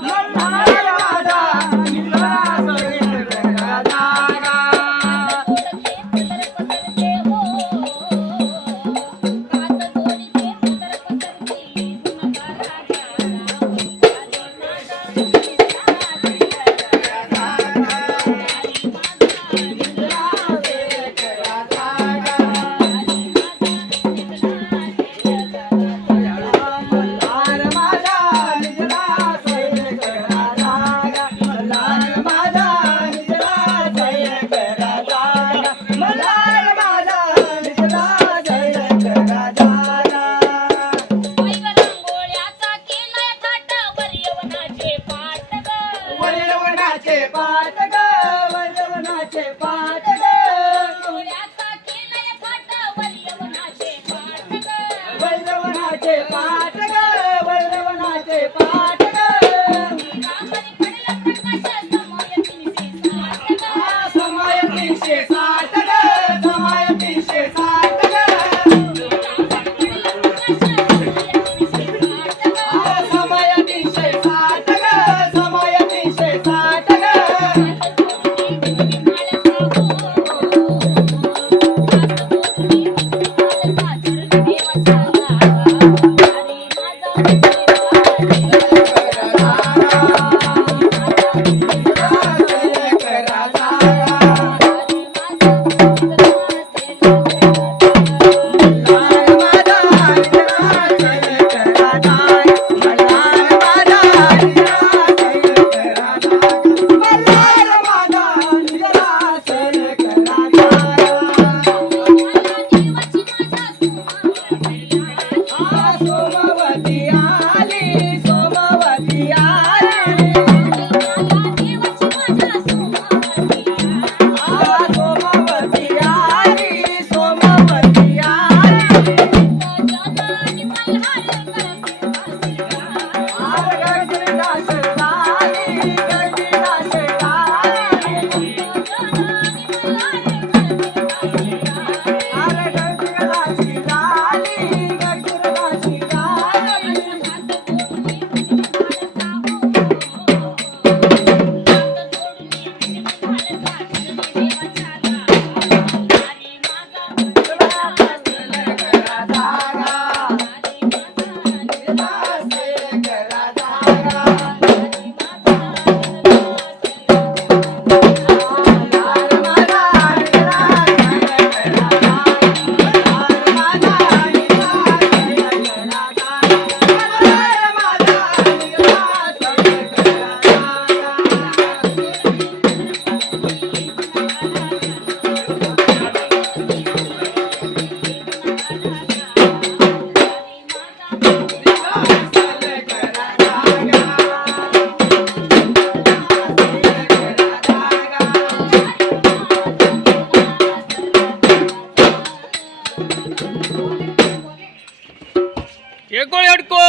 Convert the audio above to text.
Yeah. Yes, I ಎಡ್ಕೋ